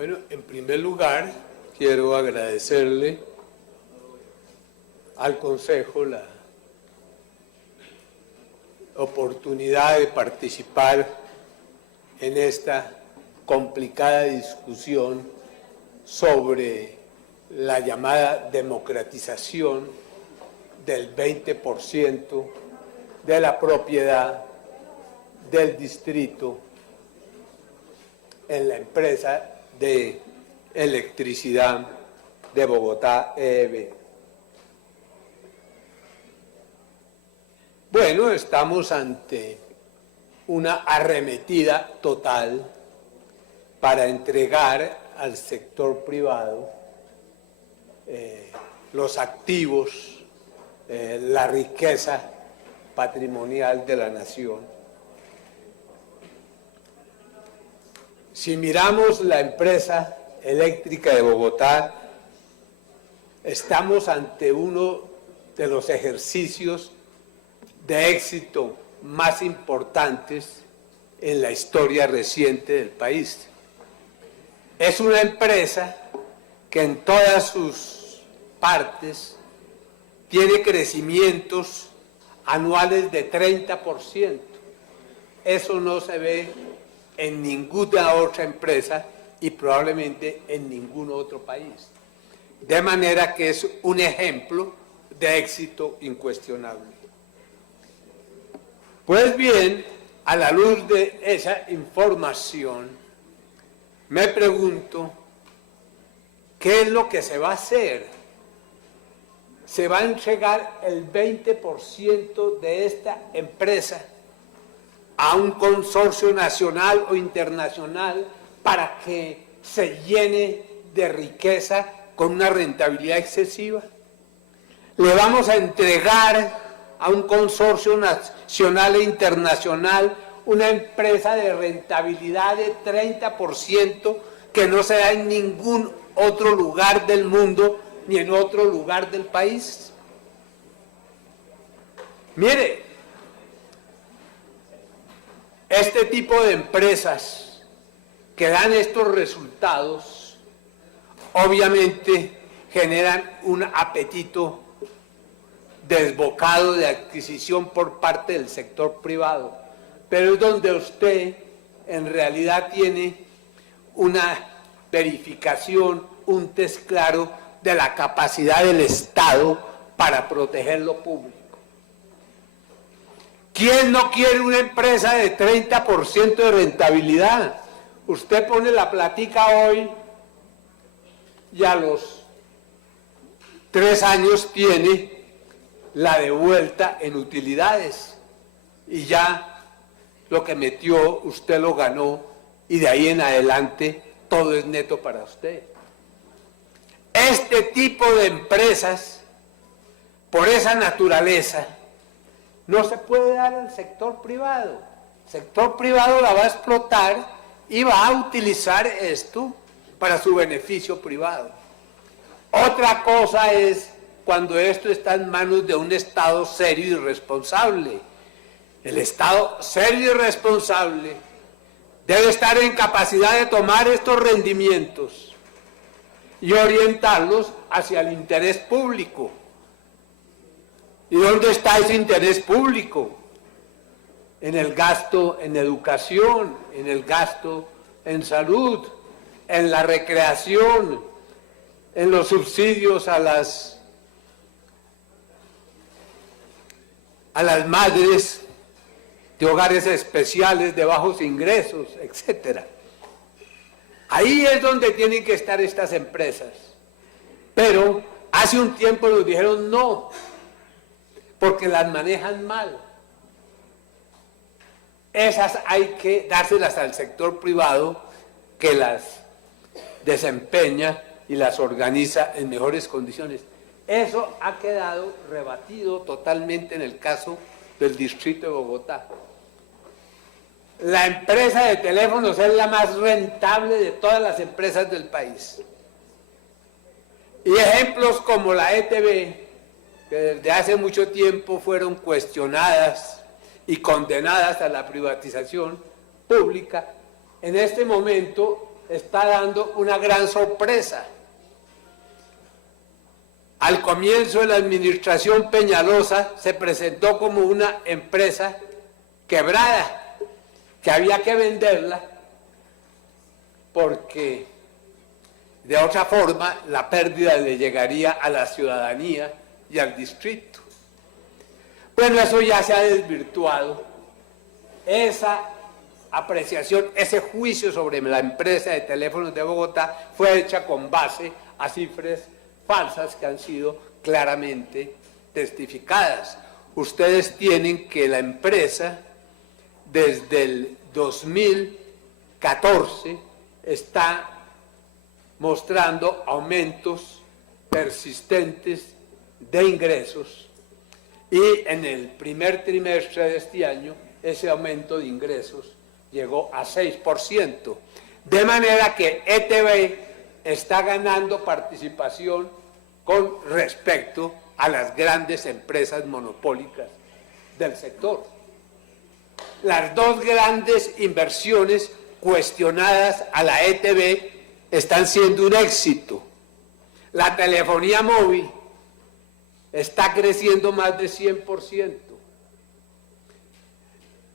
Bueno, en primer lugar, quiero agradecerle al Consejo la oportunidad de participar en esta complicada discusión sobre la llamada democratización del 20% de la propiedad del distrito en la empresa de electricidad de Bogotá, EEB. Bueno, estamos ante una arremetida total para entregar al sector privado los activos, la riqueza patrimonial de la nación. Si miramos la empresa eléctrica de Bogotá, estamos ante uno de los ejercicios de éxito más importantes en la historia reciente del país. Es una empresa que en todas sus partes tiene crecimientos anuales de 30%. Eso no se ve en ninguna otra empresa y probablemente en ningún otro país. De manera que es un ejemplo de éxito incuestionable. Pues bien, a la luz de esa información, me pregunto, ¿qué es lo que se va a hacer? ¿Se va a entregar el 20% de esta empresa a un consorcio nacional o internacional para que se llene de riqueza con una rentabilidad excesiva? ¿Le vamos a entregar a un consorcio nacional e internacional una empresa de rentabilidad de 30% que no se da en ningún otro lugar del mundo ni en otro lugar del país? Mire, este tipo de empresas que dan estos resultados obviamente generan un apetito desbocado de adquisición por parte del sector privado, pero es donde usted en realidad tiene una verificación, un test claro de la capacidad del Estado para proteger lo público. ¿Quién no quiere una empresa de 30% de rentabilidad? Usted pone la platica hoy y a los 3 años tiene la devuelta en utilidades y ya lo que metió usted lo ganó y de ahí en adelante todo es neto para usted. Este tipo de empresas, por esa naturaleza, no se puede dar al sector privado. El sector privado la va a explotar y va a utilizar esto para su beneficio privado. Otra cosa es cuando esto está en manos de un Estado serio y responsable. El Estado serio y responsable debe estar en capacidad de tomar estos rendimientos y orientarlos hacia el interés público. ¿Y dónde está ese interés público? En el gasto en educación, en el gasto en salud, en la recreación, en los subsidios a las madres de hogares especiales de bajos ingresos, etcétera. Ahí es donde tienen que estar estas empresas. Pero hace un tiempo nos dijeron no, porque las manejan mal. Esas hay que dárselas al sector privado que las desempeña y las organiza en mejores condiciones. Eso ha quedado rebatido totalmente en el caso del distrito de Bogotá. La empresa de teléfonos es la más rentable de todas las empresas del país. Y ejemplos como la ETB, que desde hace mucho tiempo fueron cuestionadas y condenadas a la privatización pública, en este momento está dando una gran sorpresa. Al comienzo de la administración Peñalosa se presentó como una empresa quebrada, que había que venderla porque de otra forma la pérdida le llegaría a la ciudadanía y al distrito. Bueno, eso ya se ha desvirtuado. Esa apreciación, ese juicio sobre la empresa de teléfonos de Bogotá fue hecha con base a cifras falsas que han sido claramente testificadas. Ustedes tienen que la empresa desde el 2014 está mostrando aumentos persistentes de ingresos y en el primer trimestre de este año ese aumento de ingresos llegó a 6%, de manera que ETB está ganando participación con respecto a las grandes empresas monopólicas del sector. Las dos grandes inversiones cuestionadas a la ETB están siendo un éxito. La telefonía móvil está creciendo más de 100%.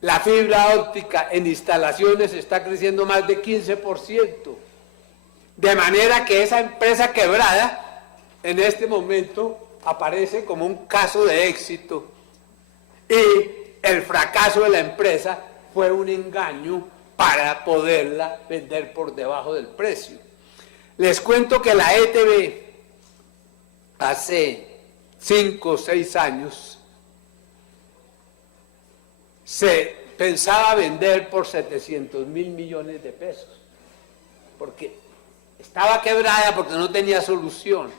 La fibra óptica en instalaciones está creciendo más de 15%. De manera que esa empresa quebrada en este momento aparece como un caso de éxito y el fracaso de la empresa fue un engaño para poderla vender por debajo del precio. Les cuento que la ETB hace 5 o 6 años se pensaba vender por 700.000 millones de pesos, porque estaba quebrada, porque no tenía solución.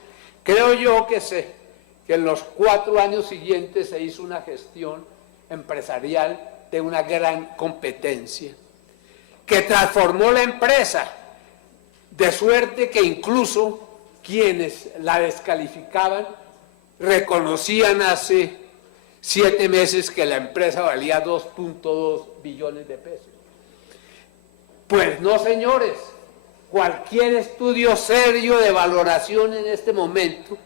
Creo yo que en los 4 años siguientes se hizo una gestión empresarial de una gran competencia, que transformó la empresa, de suerte que incluso quienes la descalificaban reconocían hace 7 meses que la empresa valía 2.2 billones de pesos. Pues no, señores, cualquier estudio serio de valoración en este momento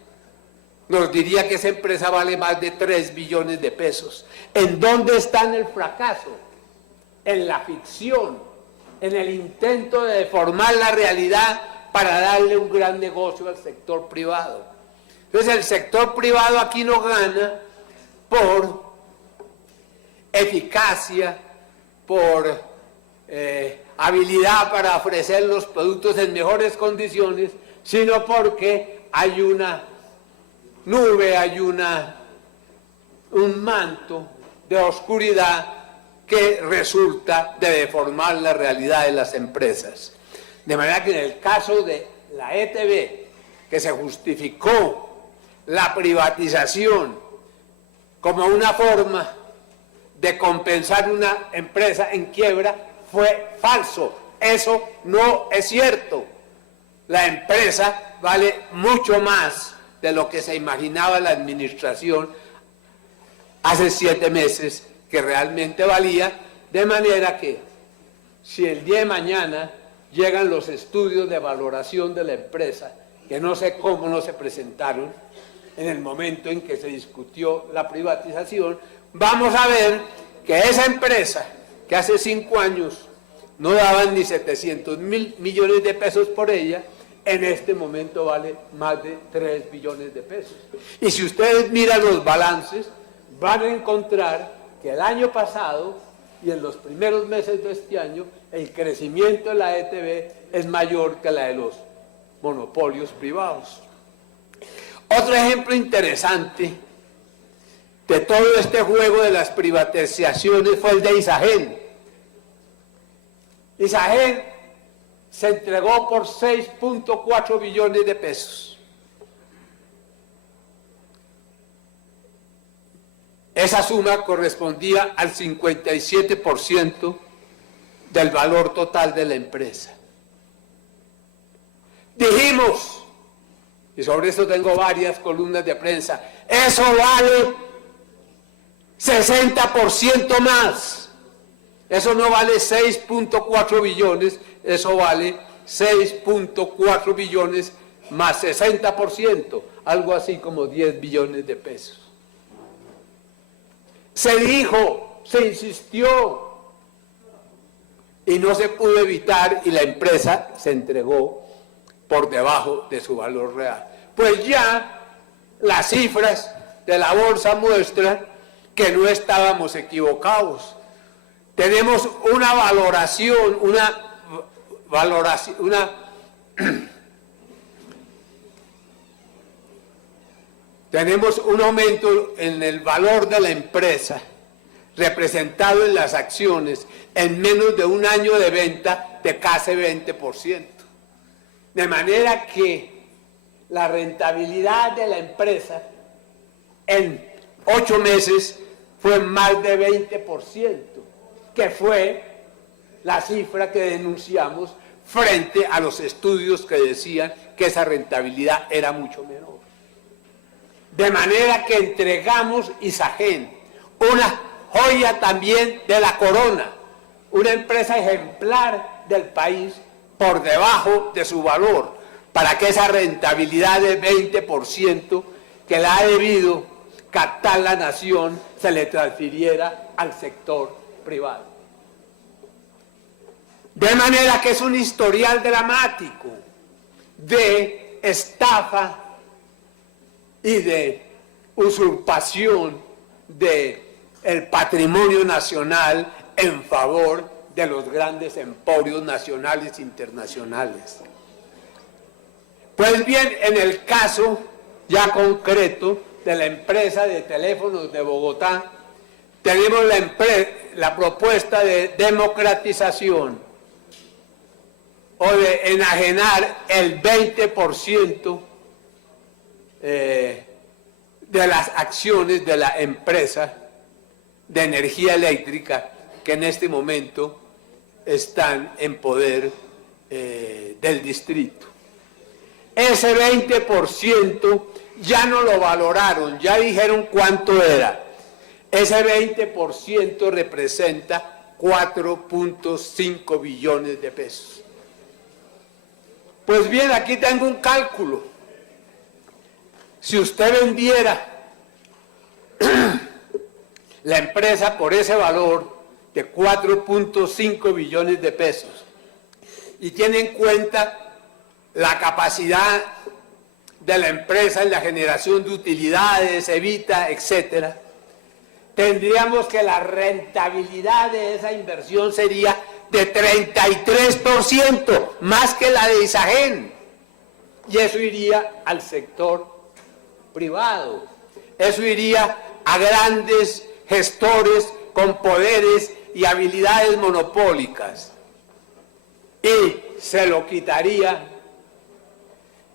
nos diría que esa empresa vale más de 3 billones de pesos. ¿En dónde está el fracaso? En la ficción, en el intento de deformar la realidad para darle un gran negocio al sector privado. Entonces el sector privado aquí no gana por eficacia, por habilidad para ofrecer los productos en mejores condiciones, sino porque hay una nube, hay un manto de oscuridad que resulta de deformar la realidad de las empresas. De manera que en el caso de la ETB, que se justificó la privatización como una forma de compensar una empresa en quiebra, fue falso. Eso no es cierto. La empresa vale mucho más de lo que se imaginaba la administración hace 7 meses que realmente valía, de manera que si el día de mañana llegan los estudios de valoración de la empresa, que no sé cómo no se presentaron en el momento en que se discutió la privatización, vamos a ver que esa empresa, que hace 5 años no daban ni 700.000 millones de pesos por ella, en este momento vale más de 3 billones de pesos. Y si ustedes miran los balances, van a encontrar que el año pasado y en los primeros meses de este año, el crecimiento de la ETB es mayor que la de los monopolios privados. Otro ejemplo interesante de todo este juego de las privatizaciones fue el de Isagen. Isagen se entregó por 6.4 billones de pesos. Esa suma correspondía al 57% del valor total de la empresa. Dijimos, y sobre eso tengo varias columnas de prensa, eso vale 60% más. Eso no vale 6.4 billones, eso vale 6.4 billones más 60%, algo así como 10 billones de pesos. Se dijo, se insistió y no se pudo evitar y la empresa se entregó por debajo de su valor real. Pues ya las cifras de la bolsa muestran que no estábamos equivocados. Tenemos una valoración, tenemos un aumento en el valor de la empresa representado en las acciones en menos de un año de venta de casi 20%. De manera que la rentabilidad de la empresa en 8 meses fue más de 20%, que fue la cifra que denunciamos frente a los estudios que decían que esa rentabilidad era mucho menor. De manera que entregamos Isagen, una joya también de la corona, una empresa ejemplar del país por debajo de su valor, para que esa rentabilidad de 20% que la ha debido captar la nación se le transfiriera al sector privado. De manera que es un historial dramático de estafa y de usurpación del patrimonio nacional en favor de los grandes emporios nacionales e internacionales. Pues bien, en el caso ya concreto de la empresa de teléfonos de Bogotá, tenemos la propuesta de democratización o de enajenar el 20% de las acciones de la empresa de energía eléctrica que en este momento están en poder del distrito. Ese 20% ya no lo valoraron, ya dijeron cuánto era. Ese 20% representa 4.5 billones de pesos. Pues bien, aquí tengo un cálculo. Si usted vendiera la empresa por ese valor de 4.5 billones de pesos y tiene en cuenta la capacidad de la empresa en la generación de utilidades, evita, etcétera, tendríamos que la rentabilidad de esa inversión sería de 33%, más que la de Isagen, y eso iría al sector privado, eso iría a grandes gestores con poderes y habilidades monopólicas, y se lo quitaría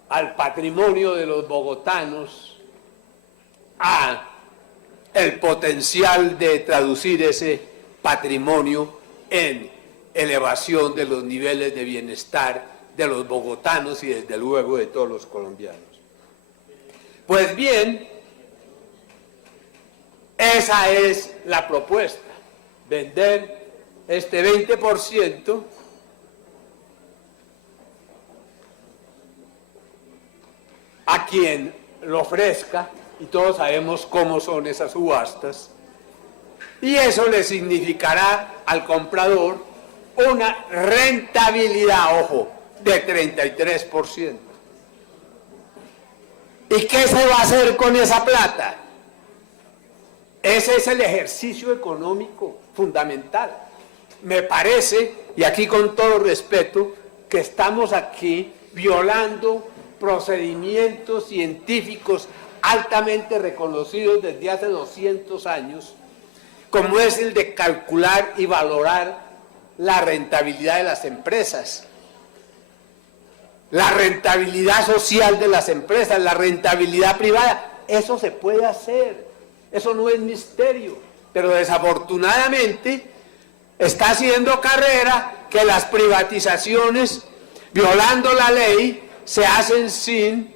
al patrimonio de los bogotanos, a el potencial de traducir ese patrimonio en elevación de los niveles de bienestar de los bogotanos y desde luego de todos los colombianos. Pues bien, esa es la propuesta, vender este 20% a quien lo ofrezca, y todos sabemos cómo son esas subastas, y eso le significará al comprador una rentabilidad, ojo, de 33%. ¿Y qué se va a hacer con esa plata? Ese es el ejercicio económico fundamental. Me parece, y aquí con todo respeto, que estamos aquí violando procedimientos científicos altamente reconocidos desde hace 200 años, como es el de calcular y valorar la rentabilidad de las empresas, la rentabilidad social de las empresas, la rentabilidad privada. Eso se puede hacer, eso no es misterio, pero desafortunadamente está haciendo carrera que las privatizaciones, violando la ley, se hacen sin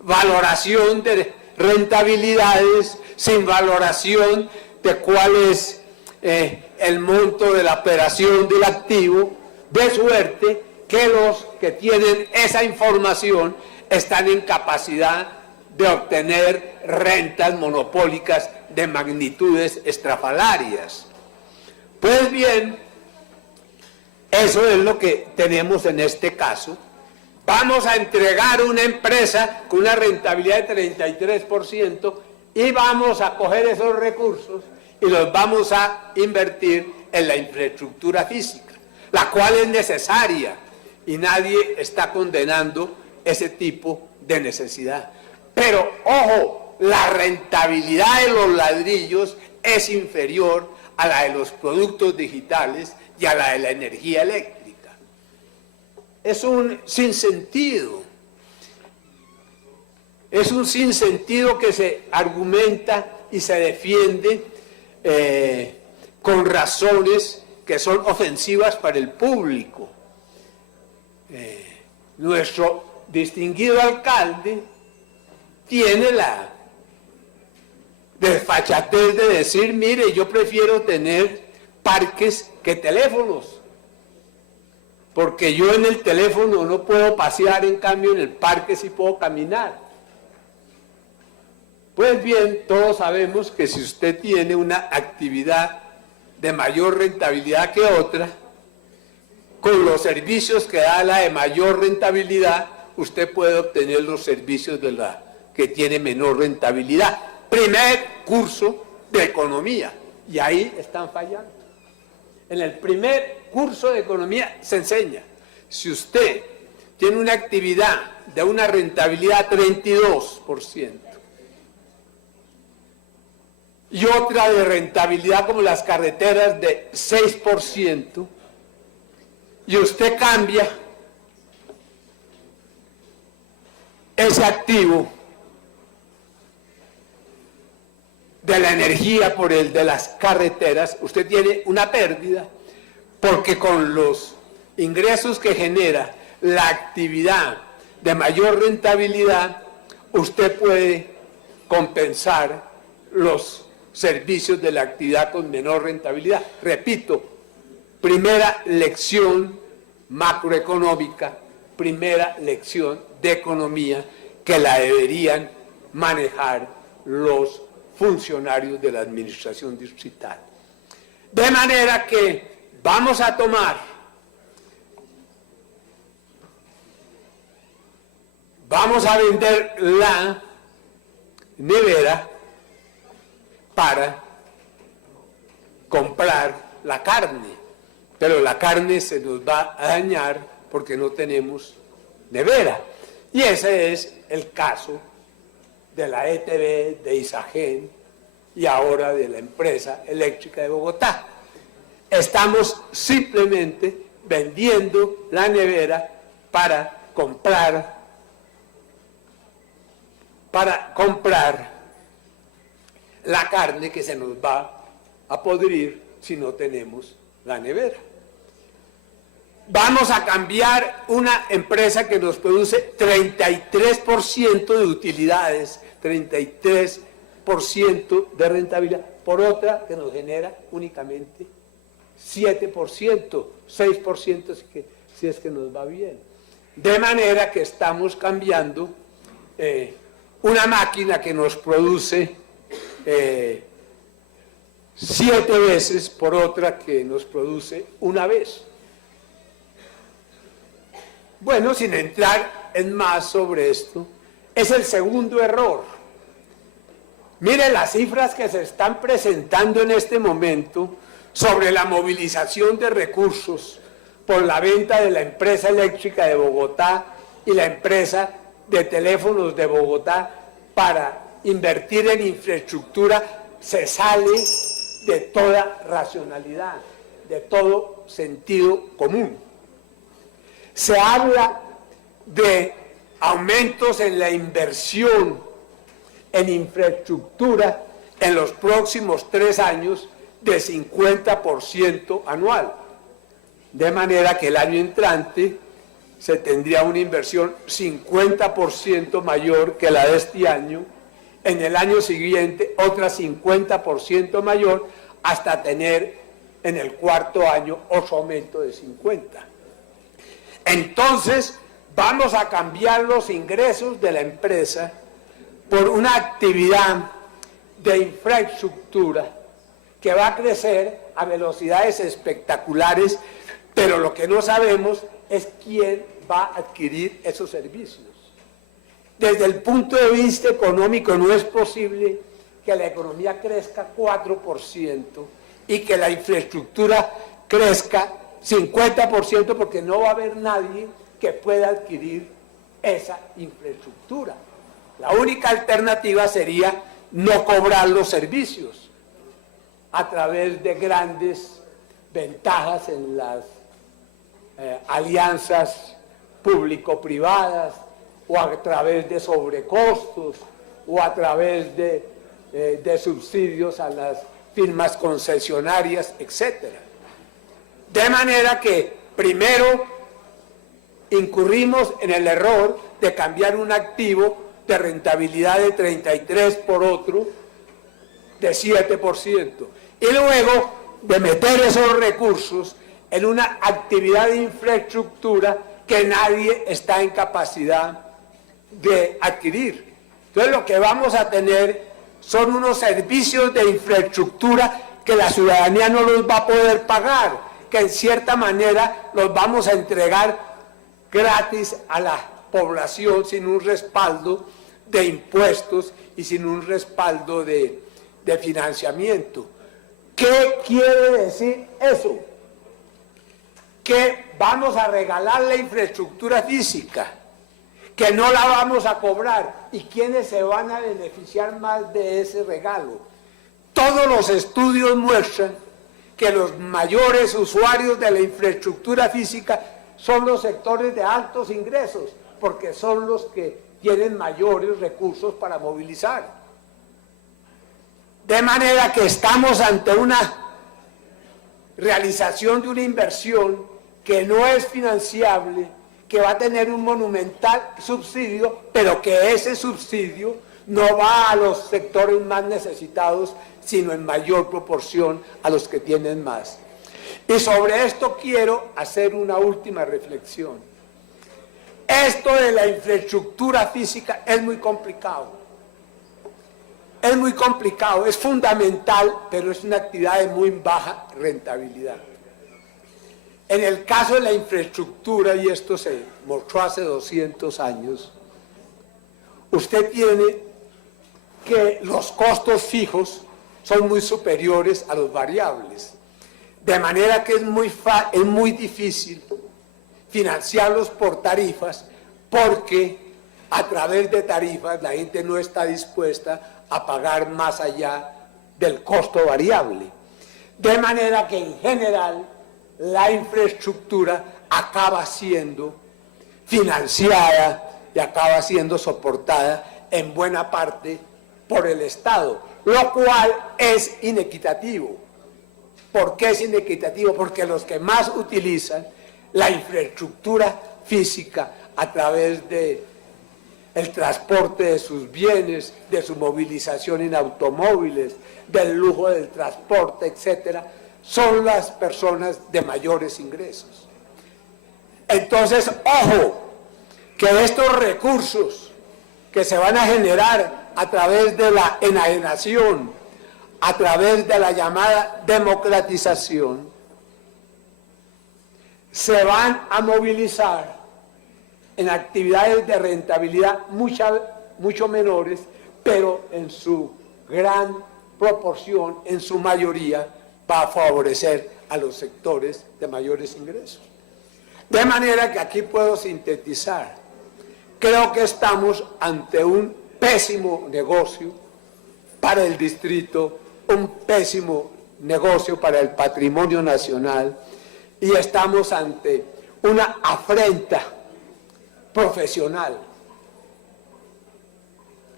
valoración de rentabilidades, sin valoración de cuál es el monto de la operación del activo, de suerte que los que tienen esa información están en capacidad de obtener rentas monopólicas de magnitudes estrafalarias. Pues bien, eso es lo que tenemos en este caso. Vamos a entregar una empresa con una rentabilidad de 33% y vamos a coger esos recursos y los vamos a invertir en la infraestructura física, la cual es necesaria y nadie está condenando ese tipo de necesidad. Pero, ojo, la rentabilidad de los ladrillos es inferior a la de los productos digitales y a la de la energía eléctrica. Es un sinsentido. Es un sinsentido que se argumenta y se defiende con razones que son ofensivas para el público. Nuestro distinguido alcalde tiene la desfachatez de decir, mire, yo prefiero tener parques que teléfonos, porque yo en el teléfono no puedo pasear, en cambio en el parque sí puedo caminar. Pues bien, todos sabemos que si usted tiene una actividad de mayor rentabilidad que otra, con los servicios que da la de mayor rentabilidad, usted puede obtener los servicios de la que tiene menor rentabilidad. Primer curso de economía, y ahí están fallando. En el primer curso de economía se enseña, si usted tiene una actividad de una rentabilidad 32% y otra de rentabilidad como las carreteras de 6%, y usted cambia ese activo de la energía por el de las carreteras, usted tiene una pérdida, porque con los ingresos que genera la actividad de mayor rentabilidad, usted puede compensar los servicios de la actividad con menor rentabilidad. Repito, primera lección macroeconómica, primera lección de economía que la deberían manejar los funcionarios de la administración distrital. De manera que vamos a tomar, vamos a vender la nevera para comprar la carne, pero la carne se nos va a dañar porque no tenemos nevera. Y ese es el caso de la ETB, de Isagen y ahora de la empresa eléctrica de Bogotá. Estamos simplemente vendiendo la nevera para comprar la carne que se nos va a podrir si no tenemos la nevera. Vamos a cambiar una empresa que nos produce 33% de utilidades, 33% de rentabilidad, por otra que nos genera únicamente 7%, 6% si es que nos va bien. De manera que estamos cambiando una máquina que nos produce 7 veces por otra que nos produce una vez. Bueno, sin entrar en más sobre esto, es el segundo error. Mire las cifras que se están presentando en este momento sobre la movilización de recursos por la venta de la empresa eléctrica de Bogotá y la empresa de teléfonos de Bogotá para invertir en infraestructura. Se sale de toda racionalidad, de todo sentido común. Se habla de aumentos en la inversión en infraestructura en los próximos 3 años de 50% anual, de manera que el año entrante se tendría una inversión 50% mayor que la de este año, en el año siguiente otra 50% mayor, hasta tener en el 4.º año otro aumento de 50%. Entonces, vamos a cambiar los ingresos de la empresa por una actividad de infraestructura que va a crecer a velocidades espectaculares, pero lo que no sabemos es quién va a adquirir esos servicios. Desde el punto de vista económico no es posible que la economía crezca 4% y que la infraestructura crezca 50% porque no va a haber nadie que pueda adquirir esa infraestructura. La única alternativa sería no cobrar los servicios a través de grandes ventajas en las alianzas público-privadas, o a través de sobrecostos, o a través de subsidios a las firmas concesionarias, etc. De manera que primero incurrimos en el error de cambiar un activo de rentabilidad de 33 por otro de 7%, y luego de meter esos recursos en una actividad de infraestructura que nadie está en capacidad de adquirir. Entonces lo que vamos a tener son unos servicios de infraestructura que la ciudadanía no los va a poder pagar, que en cierta manera los vamos a entregar gratis a la población sin un respaldo de impuestos y sin un respaldo de financiamiento. ¿Qué quiere decir eso? Que vamos a regalar la infraestructura física, que no la vamos a cobrar. ¿Y quiénes se van a beneficiar más de ese regalo? Todos los estudios muestran que los mayores usuarios de la infraestructura física son los sectores de altos ingresos, porque son los que tienen mayores recursos para movilizar. De manera que estamos ante una realización de una inversión que no es financiable, que va a tener un monumental subsidio, pero que ese subsidio no va a los sectores más necesitados, sino en mayor proporción a los que tienen más. Y sobre esto quiero hacer una última reflexión. Esto de la infraestructura física es muy complicado. Es muy complicado, es fundamental, pero es una actividad de muy baja rentabilidad. En el caso de la infraestructura, y esto se mostró hace 200 años, usted tiene que los costos fijos son muy superiores a los variables, de manera que es muy difícil financiarlos por tarifas, porque a través de tarifas la gente no está dispuesta a pagar más allá del costo variable. De manera que en general la infraestructura acaba siendo financiada y acaba siendo soportada en buena parte por el Estado, lo cual es inequitativo. ¿Por qué es inequitativo? Porque los que más utilizan la infraestructura física a través de el transporte de sus bienes, de su movilización en automóviles, del lujo del transporte, etcétera, son las personas de mayores ingresos. Entonces, ojo, que estos recursos que se van a generar a través de la enajenación, a través de la llamada democratización, se van a movilizar en actividades de rentabilidad mucho menores, pero en su gran proporción, en su mayoría, va a favorecer a los sectores de mayores ingresos. De manera que aquí puedo sintetizar. Creo que estamos ante un pésimo negocio para el distrito, un pésimo negocio para el patrimonio nacional, y estamos ante una afrenta profesional.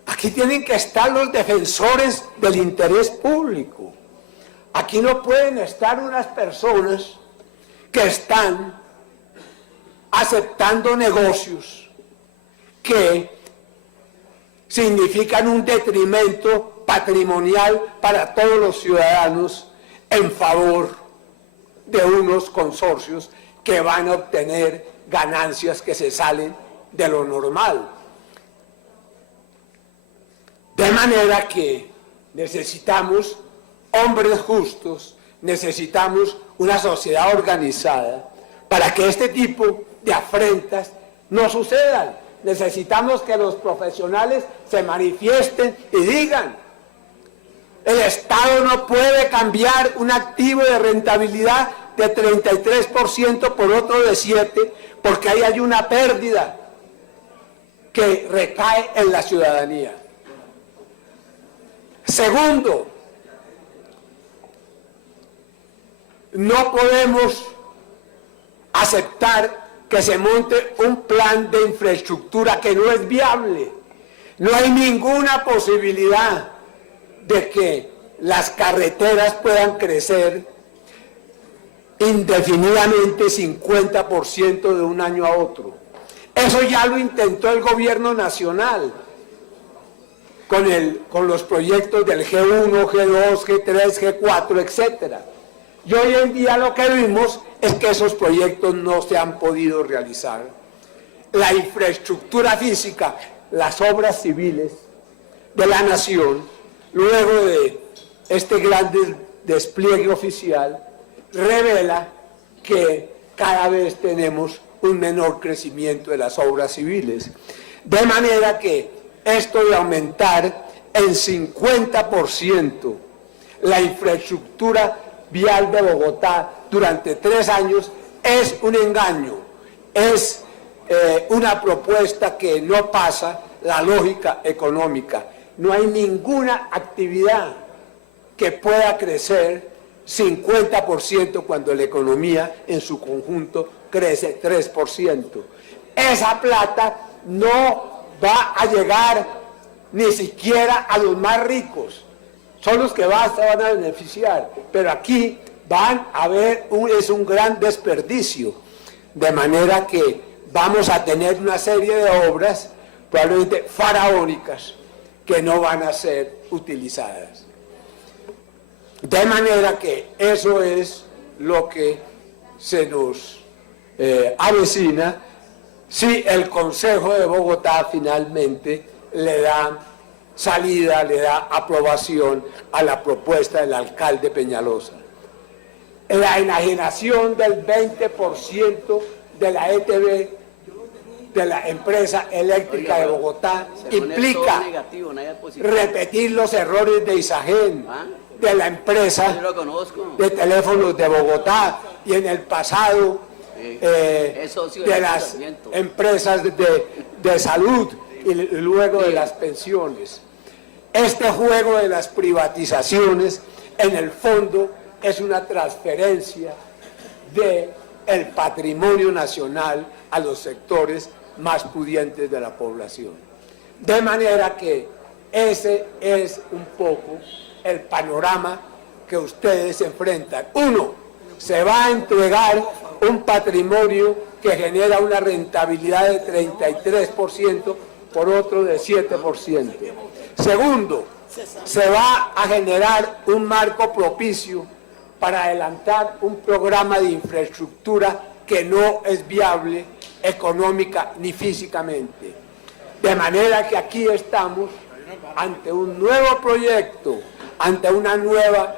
Aquí tienen que estar los defensores del interés público. Aquí no pueden estar unas personas que están aceptando negocios que significan un detrimento patrimonial para todos los ciudadanos en favor de unos consorcios que van a obtener ganancias que se salen de lo normal. De manera que necesitamos hombres justos, necesitamos una sociedad organizada para que este tipo de afrentas no sucedan. Necesitamos que los profesionales se manifiesten y digan: el Estado no puede cambiar un activo de rentabilidad de 33% por otro de 7%, porque ahí hay una pérdida que recae en la ciudadanía. Segundo, no podemos aceptar que se monte un plan de infraestructura que no es viable. No hay ninguna posibilidad de que las carreteras puedan crecer indefinidamente 50% de un año a otro. Eso ya lo intentó el gobierno nacional con los proyectos del G1, G2, G3, G4, etcétera. Y hoy en día lo que vimos es que esos proyectos no se han podido realizar. La infraestructura física, las obras civiles de la nación, luego de este gran despliegue oficial, revela que cada vez tenemos un menor crecimiento de las obras civiles. De manera que esto de aumentar en 50% la infraestructura vial de Bogotá durante 3 años es un engaño, es una propuesta que no pasa la lógica económica. No hay ninguna actividad que pueda crecer 50% cuando la economía en su conjunto crece 3%. Esa plata no va a llegar ni siquiera a los más ricos. Son los que van a beneficiar, pero aquí van a ver, es un gran desperdicio, de manera que vamos a tener una serie de obras probablemente faraónicas que no van a ser utilizadas. De manera que eso es lo que se nos avecina si el Consejo de Bogotá finalmente le da salida, le da aprobación a la propuesta del alcalde Peñalosa. La enajenación del 20% de la ETB, de la empresa eléctrica de Bogotá, implica repetir los errores de Isagen, de la empresa de teléfonos de Bogotá y en el pasado de las empresas de salud y luego de las pensiones. Este juego de las privatizaciones, en el fondo, es una transferencia del patrimonio nacional a los sectores más pudientes de la población. De manera que ese es un poco el panorama que ustedes enfrentan. Uno, se va a entregar un patrimonio que genera una rentabilidad de 33%, por otro de 7%. Segundo, se va a generar un marco propicio para adelantar un programa de infraestructura que no es viable económica ni físicamente. De manera que aquí estamos ante un nuevo proyecto, ante una nueva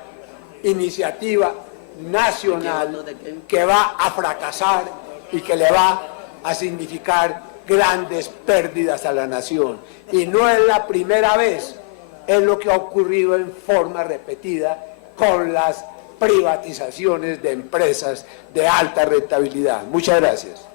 iniciativa nacional que va a fracasar y que le va a significar grandes pérdidas a la nación. Y no es la primera vez, es lo que ha ocurrido en forma repetida con las privatizaciones de empresas de alta rentabilidad. Muchas gracias.